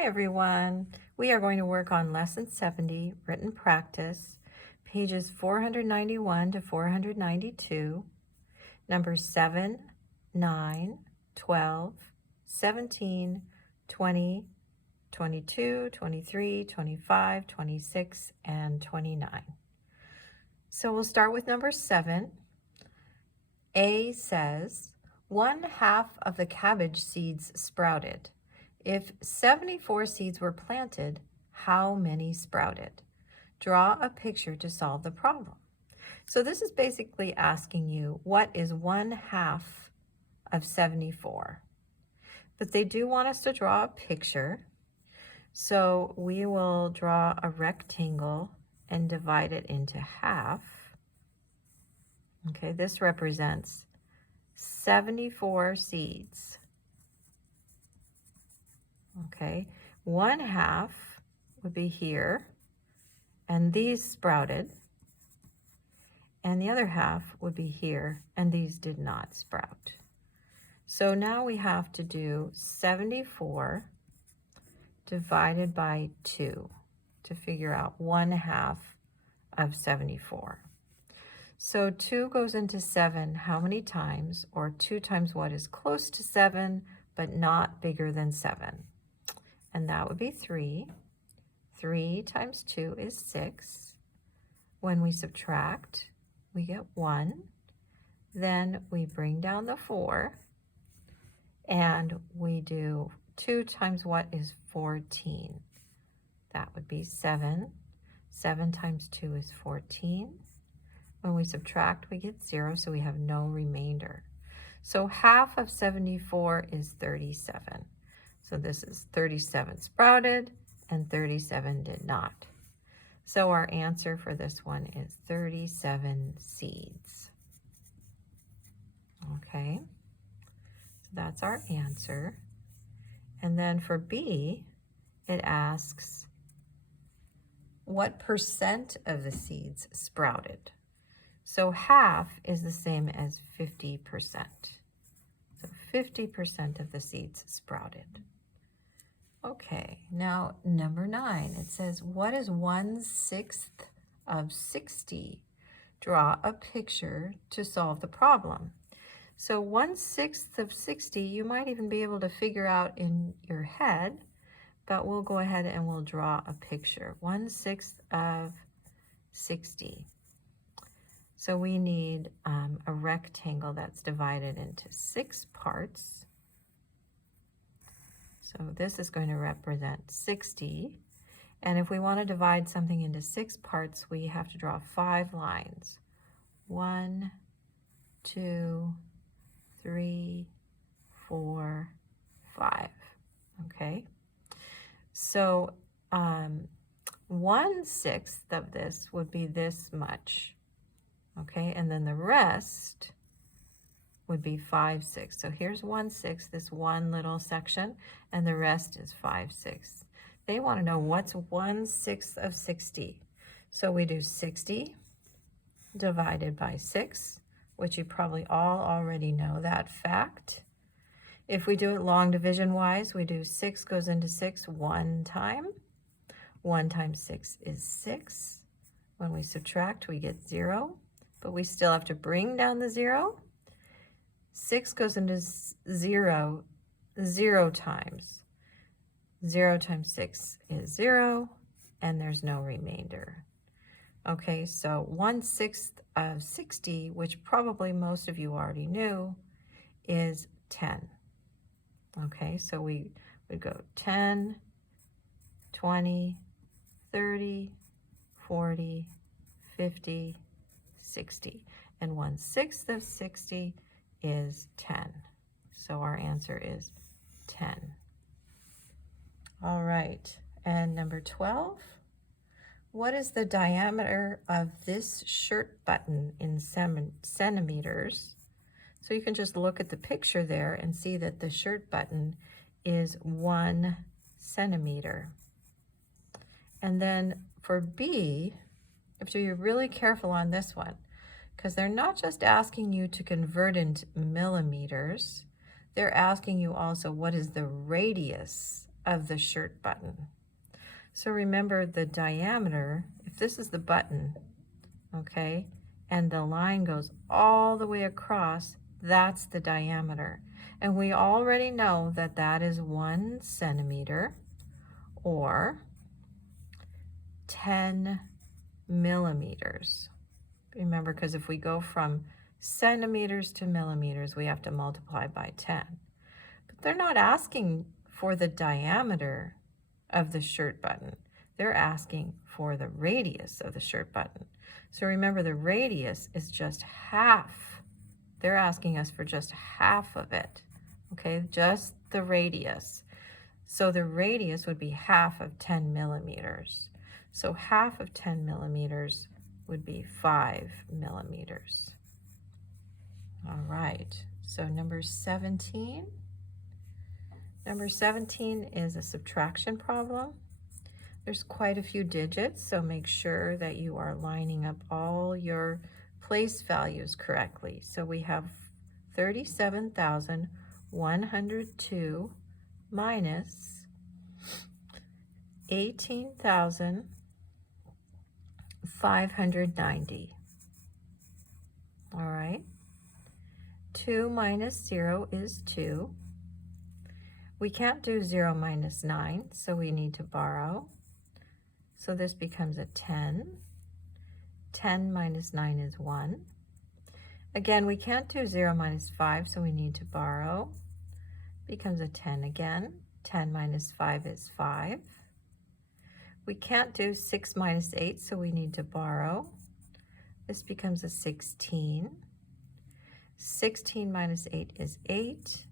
Hi everyone. We are going to work on Lesson 70, Written Practice, pages 491 to 492, numbers 7, 9, 12, 17, 20, 22, 23, 25, 26, and 29. So we'll start with number 7. A says, 1/2 of the cabbage seeds sprouted. If 74 seeds were planted, how many sprouted? Draw a picture to solve the problem. So this is basically asking you, what is 1/2 of 74? But they do want us to draw a picture. So we will draw a rectangle and divide it into half. Okay, this represents 74 seeds. Okay, 1/2 would be here, and these sprouted, and the other half would be here, and these did not sprout. So now we have to do 74 divided by 2 to figure out 1/2 of 74. So 2 goes into 7 how many times? Or 2 times what is close to 7 but not bigger than 7? And that would be 3. 3 times 2 is 6. When we subtract, we get 1. Then we bring down the 4, and we do 2 times what is 14? That would be 7. 7 times 2 is 14. When we subtract, we get 0, so we have no remainder. So 1/2 of 74 is 37. So this is 37 sprouted and 37 did not. So our answer for this one is 37 seeds. Okay, so that's our answer. And then for B, it asks, what percent of the seeds sprouted? So 1/2 is the same as 50%. So 50% of the seeds sprouted. Okay, now number 9, it says, what is 1/6 of 60? Draw a picture to solve the problem. So 1/6 of 60, you might even be able to figure out in your head, but we'll go ahead and we'll draw a picture. 1/6 of 60. So we need a rectangle that's divided into 6 parts. So this is going to represent 60. And if we want to divide something into 6 parts, we have to draw 5 lines. 1, 2, 3, 4, 5. Okay. So 1/6 of this would be this much. Okay, and then the rest would be 5/6. So here's 1/6, this one little section, and the rest is 5/6. They want to know what's 1/6 of 60. So we do 60 divided by 6, which you probably all already know that fact. If we do it long division wise, we do 6 goes into 6 one time. 1 times 6 is 6. When we subtract, we get 0, but we still have to bring down the 0. 6 goes into 0 0 times. 0 times 6 is 0, and there's no remainder. Okay, so 1/6 of 60, which probably most of you already knew, is 10. Okay, so we would go 10, 20, 30, 40, 50, 60. And 1/6 of 60 is 10. So our answer is 10. All right, and number 12. What is the diameter of this shirt button in centimeters? So you can just look at the picture there and see that the shirt button is 1 centimeter. And then for B, you have to be really careful on this one, because they're not just asking you to convert into millimeters, they're asking you also what is the radius of the shirt button. So remember the diameter, if this is the button, okay, and the line goes all the way across, that's the diameter. And we already know that that is 1 centimeter or 10 millimeters. Remember, because if we go from centimeters to millimeters, we have to multiply by 10. But they're not asking for the diameter of the shirt button. They're asking for the radius of the shirt button. So remember, the radius is just half. They're asking us for just half of it, okay? Just the radius. So the radius would be half of 10 millimeters. So half of 10 millimeters would be 5 millimeters. All right, so number 17. Number 17 is a subtraction problem. There's quite a few digits, so make sure that you are lining up all your place values correctly. So we have 37,102 minus 18,590. All right. 2 minus 0 is 2. We can't do 0 minus 9, so we need to borrow. So this becomes a 10. 10 minus 9 is 1. Again, we can't do 0 minus 5, so we need to borrow. Becomes a 10 again. 10 minus 5 is 5. We can't do 6 minus 8, so we need to borrow. This becomes a 16. 16 minus 8 is 8.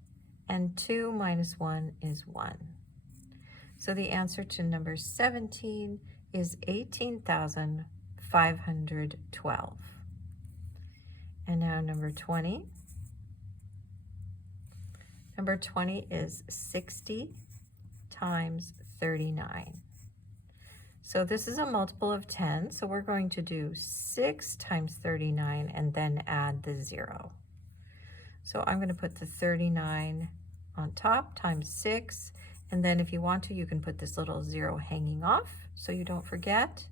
And 2 minus 1 is 1. So the answer to number 17 is 18,512. And now number 20. Number 20 is 60 times 39. So this is a multiple of 10, so we're going to do 6 times 39 and then add the 0. So I'm going to put the 39 on top times 6, and then if you want to, you can put this little 0 hanging off so you don't forget.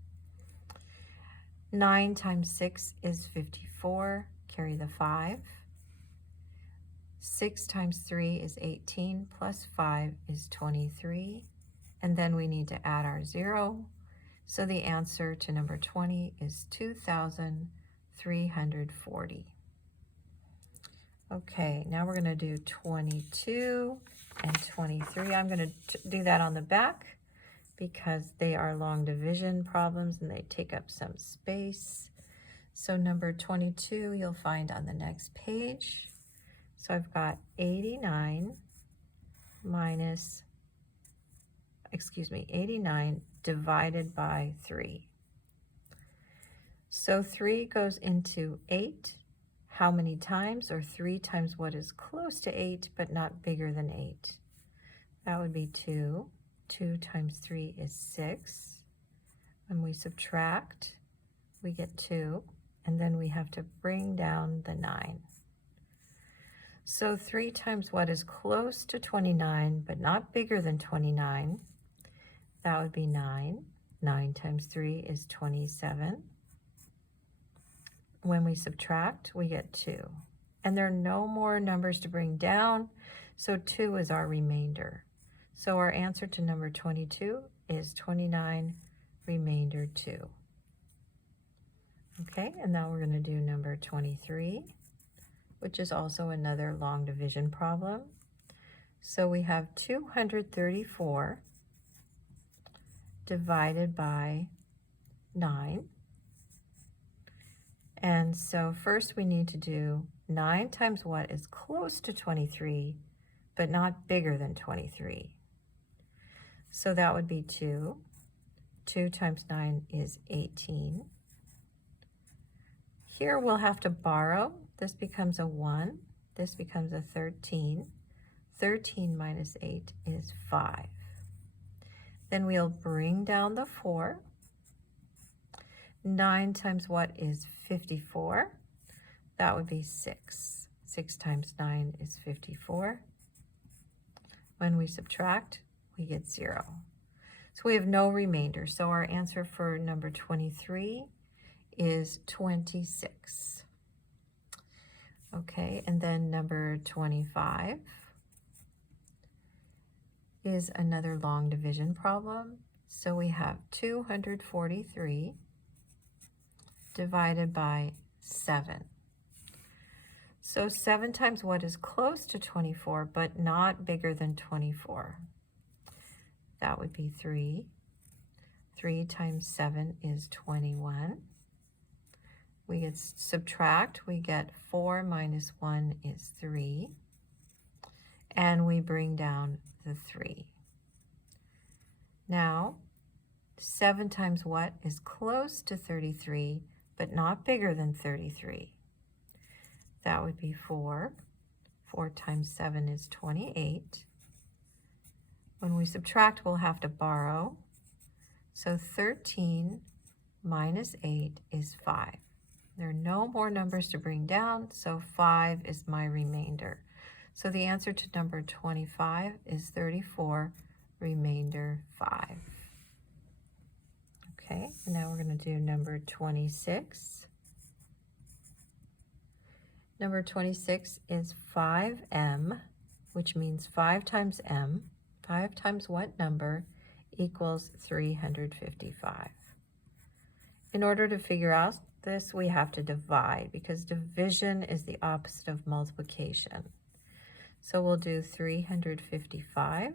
9 times 6 is 54, carry the 5. 6 times 3 is 18, plus 5 is 23, and then we need to add our 0. So the answer to number 20 is 2,340. Okay, now we're going to do 22 and 23. I'm going to do that on the back because they are long division problems and they take up some space. So number 22 you'll find on the next page. So I've got 89 divided by 3. So 3 goes into 8. How many times? Or 3 times what is close to 8 but not bigger than 8? That would be 2. 2 times 3 is 6. When we subtract, we get 2, and then we have to bring down the 9. So 3 times what is close to 29 but not bigger than 29? That would be 9. 9 times 3 is 27. When we subtract, we get 2. And there are no more numbers to bring down, so 2 is our remainder. So our answer to number 22 is 29 remainder 2. Okay, and now we're going to do number 23, which is also another long division problem. So we have 234 divided by 9. And so first we need to do 9 times what is close to 23, but not bigger than 23. So that would be 2. 2 times 9 is 18. Here we'll have to borrow. This becomes a 1. This becomes a 13. 13 minus 8 is 5. Then we'll bring down the 4. 9 times what is 54? That would be 6. 6 times 9 is 54. When we subtract, we get 0. So we have no remainder. So our answer for number 23 is 26. Okay, and then number 25 is another long division problem. So we have 243 divided by 7. So 7 times what is close to 24, but not bigger than 24? That would be 3. 3 times 7 is 21. We get subtract, we get 4 minus 1 is 3. And we bring down the 3. Now, 7 times what is close to 33, but not bigger than 33? That would be 4. 4 times 7 is 28. When we subtract, we'll have to borrow. So 13 minus 8 is 5. There are no more numbers to bring down, so 5 is my remainder. So the answer to number 25 is 34, remainder 5. Okay, now we're going to do number 26. Number 26 is 5m, which means 5 times m. 5 times what number equals 355? In order to figure out this, we have to divide, because division is the opposite of multiplication. So we'll do 355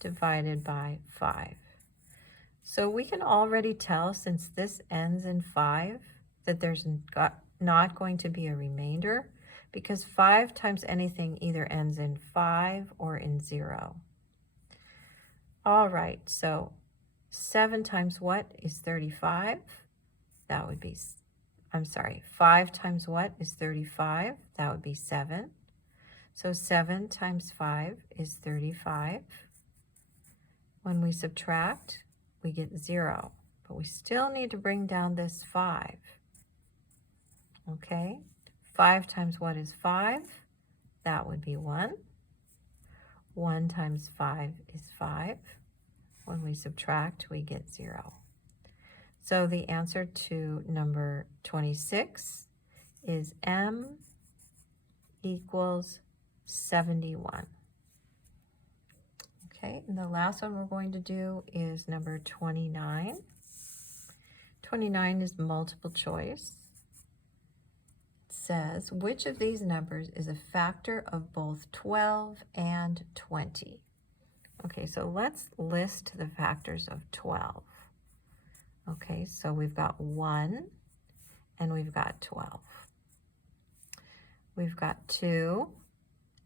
divided by 5. So we can already tell, since this ends in 5, that there's not going to be a remainder, because 5 times anything either ends in 5 or in 0. All right, so 7 times what is 35? That would be, 5 times what is 35? That would be 7. So 7 times 5 is 35. When we subtract, we get 0, but we still need to bring down this 5. Okay, 5 times what is 5? That would be 1. 1 times 5 is 5. When we subtract, we get 0. So the answer to number 26 is m equals 71. Okay, and the last one we're going to do is number 29. 29 is multiple choice. It says, which of these numbers is a factor of both 12 and 20? Okay, so let's list the factors of 12. Okay, so we've got 1 and we've got 12. We've got 2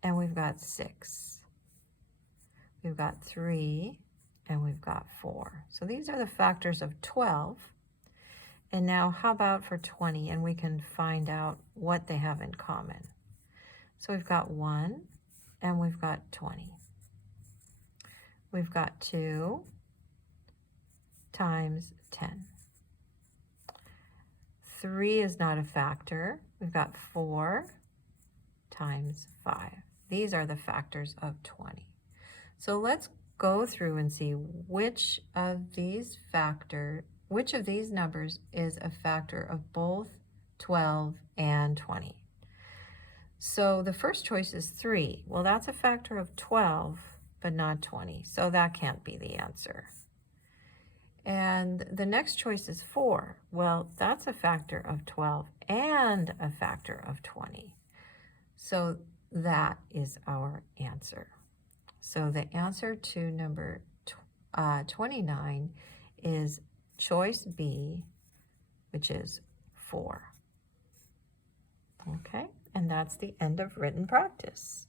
and we've got 6. We've got 3 and we've got 4. So these are the factors of 12. And now how about for 20? And we can find out what they have in common. So we've got 1 and we've got 20. We've got 2 times 10. 3 is not a factor. We've got 4 times 5. These are the factors of 20. So let's go through and see which of these numbers is a factor of both 12 and 20. So the first choice is 3. Well, that's a factor of 12, but not 20. So that can't be the answer. And the next choice is 4. Well, that's a factor of 12 and a factor of 20. So that is our answer. So the answer to number 29 is choice B, which is 4. Okay, and that's the end of written practice.